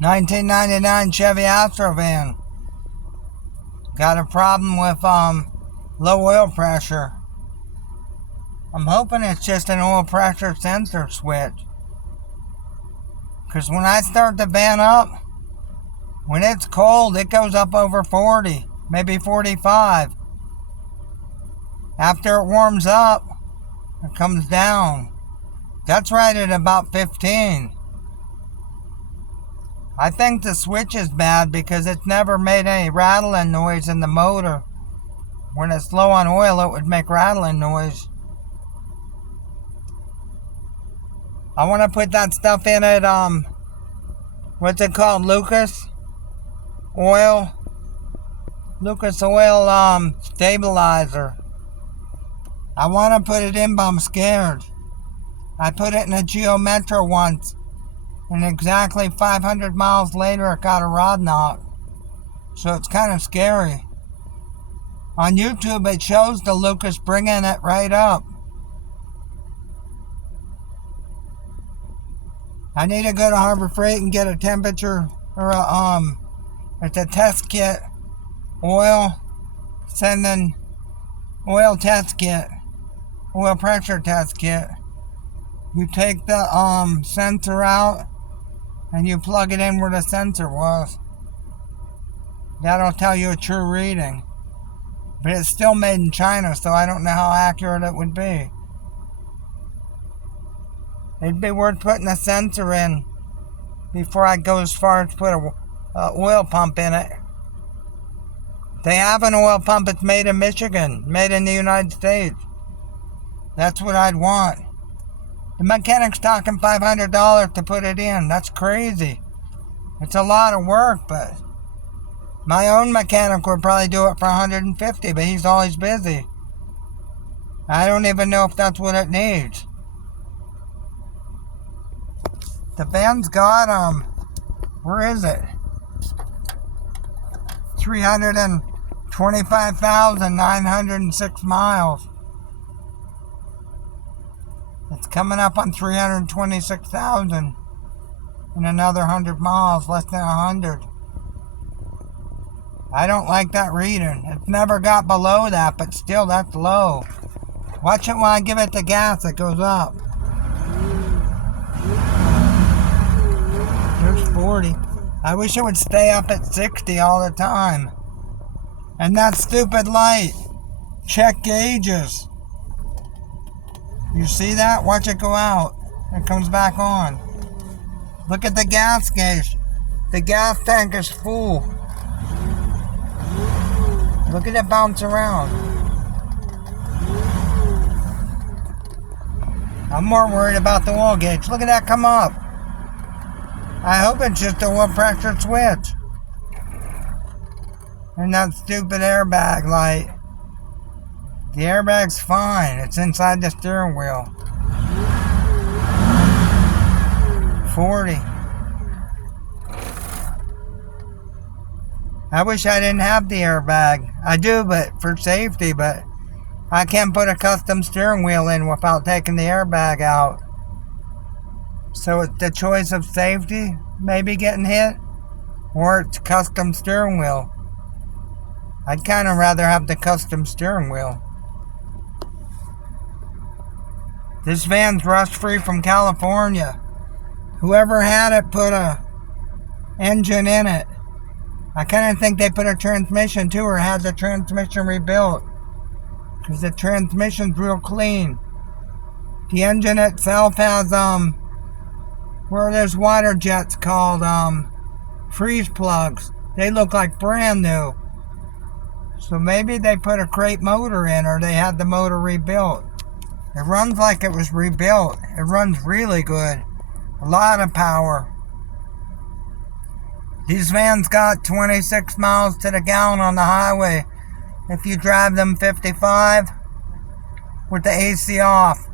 1999 Chevy Astro van. Got a problem with low oil pressure. I'm hoping it's just an oil pressure sensor switch. Because when I start the van up, when it's cold, it goes up over 40, maybe 45. After it warms up, it comes down. That's right at about 15. I think the switch is bad because it's never made any rattling noise in the motor. When it's low on oil, it would make rattling noise. I want to put that stuff in it, what's it called, Lucas Oil stabilizer. I want to put it in, but I'm scared. I put it in a Geo Metro once, and exactly 500 miles later it got a rod knock. So it's kind of scary. On YouTube it shows the Lucas bringing it right up. I need to go to Harbor Freight and get a temperature, or it's a test kit, oil test kit, oil pressure test kit. You take the sensor out and you plug it in where the sensor was. That'll tell you a true reading. But it's still made in China, so I don't know how accurate it would be. It'd be worth putting a sensor in before I go as far as put a oil pump in it. They have an oil pump that's made in Michigan, made in the United States. That's what I'd want. The mechanic's talking $500 to put it in. That's crazy. It's a lot of work, but my own mechanic would probably do it for $150, but he's always busy. I don't even know if that's what it needs. The van's got, where is it? 325,906 miles. It's coming up on 326,000 in another 100 miles, less than 100. I don't like that reading. It's never got below that, but still that's low. Watch it when I give it the gas, it goes up. There's 40. I wish it would stay up at 60 all the time. And that stupid light. Check gauges. You see that? Watch it go out. It comes back on. Look at the gas gauge. The gas tank is full. Look at it bounce around. I'm more worried about the oil gauge. Look at that come up. I hope it's just a oil pressure switch. And that stupid airbag light. The airbag's fine. It's inside the steering wheel. 40. I wish I didn't have the airbag. I do, but for safety, but I can't put a custom steering wheel in without taking the airbag out. So it's the choice of safety, maybe getting hit, or it's custom steering wheel. I'd kind of rather have the custom steering wheel. This van's rust-free from California. Whoever had it put a engine in it. I kind of think they put a transmission too, or had the transmission rebuilt. Because the transmission's real clean. The engine itself has, where there's water jets called, freeze plugs. They look like brand new. So maybe they put a crate motor in, or they had the motor rebuilt. It runs like it was rebuilt. It runs really good. A lot of power. These vans got 26 miles to the gallon on the highway. If you drive them 55 with the AC off.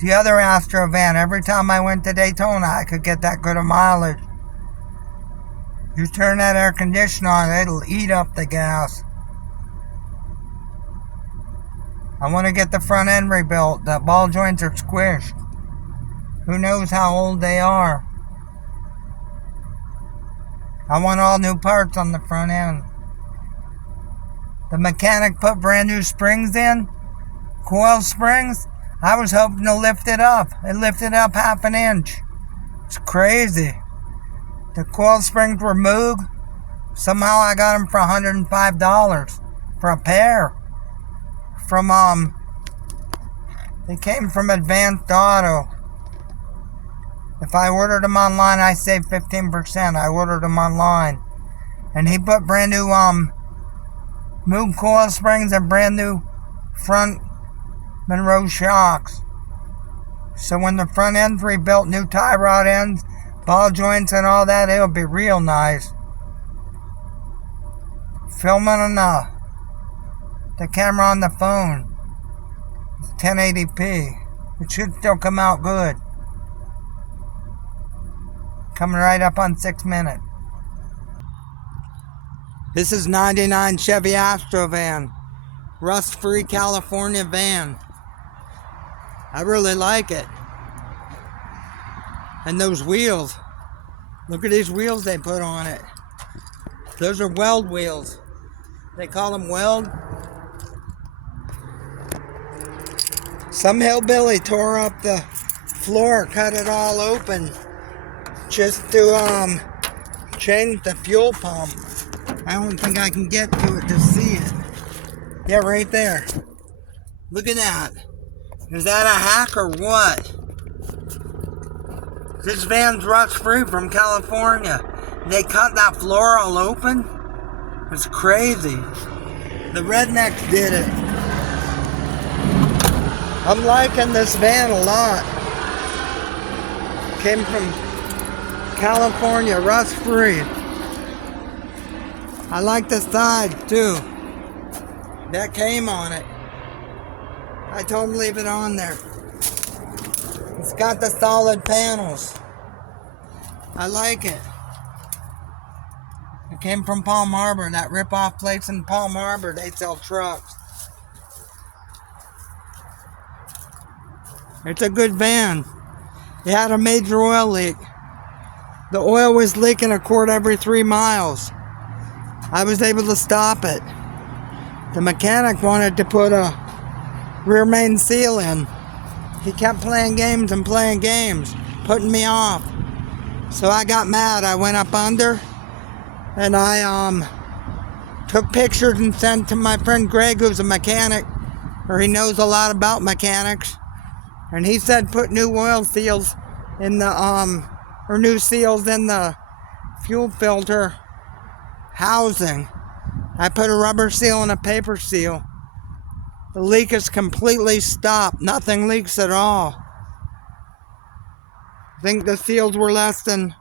The other Astro van, every time I went to Daytona, I could get that good of mileage. You turn that air conditioner on, it'll eat up the gas. I want to get the front end rebuilt. The ball joints are squished. Who knows how old they are. I want all new parts on the front end. The mechanic put brand new springs in, coil springs. I was hoping to lift it up. It lifted up half an inch. It's crazy. The coil springs were Moog. Somehow I got them for $105 for a pair. They came from Advanced Auto. If I ordered them online, I saved 15%. I ordered them online. And he put brand new Moog coil springs and brand new front Monroe shocks. So when the front end's rebuilt, new tie rod ends, ball joints and all that, it'll be real nice. Filming on the camera on the phone. It's 1080p. It should still come out good. Coming right up on 6 minutes. This is 99 Chevy Astro van. Rust-free California van. I really like it. And those wheels. Look at these wheels they put on it. Those are weld wheels. They call them weld. Some hillbilly tore up the floor, cut it all open just to change the fuel pump. I don't think I can get to it to see it. Yeah, right there. Look at that. Is that a hack or what? This van's rust-free from California. They cut that floor all open? It's crazy. The rednecks did it. I'm liking this van a lot. Came from California, rust-free. I like the side too. That came on it. I told him to leave it on there. It's got the solid panels. I like it. It came from Palm Harbor, that rip-off place in Palm Harbor. They sell trucks. It's a good van. It had a major oil leak. The oil was leaking a quart every 3 miles. I was able to stop it. The mechanic wanted to put a rear main seal in. He kept playing games and playing games, putting me off. So I got mad. I went up under and I took pictures and sent to my friend Greg, who's a mechanic, or he knows a lot about mechanics. And he said put new oil seals in the or new seals in the fuel filter housing. I put a rubber seal and a paper seal. The leak is completely stopped. Nothing leaks at all. I think the seals were less than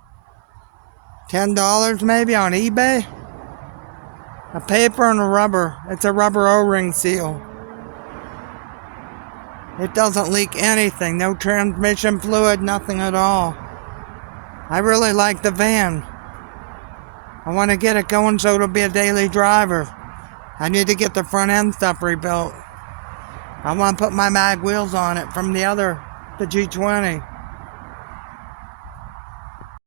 $10 maybe on eBay. A paper and a rubber. It's a rubber O-ring seal. It doesn't leak anything. No transmission fluid, nothing at all. I really like the van. I want to get it going so it'll be a daily driver. I need to get the front end stuff rebuilt. I want to put my mag wheels on it from the G20.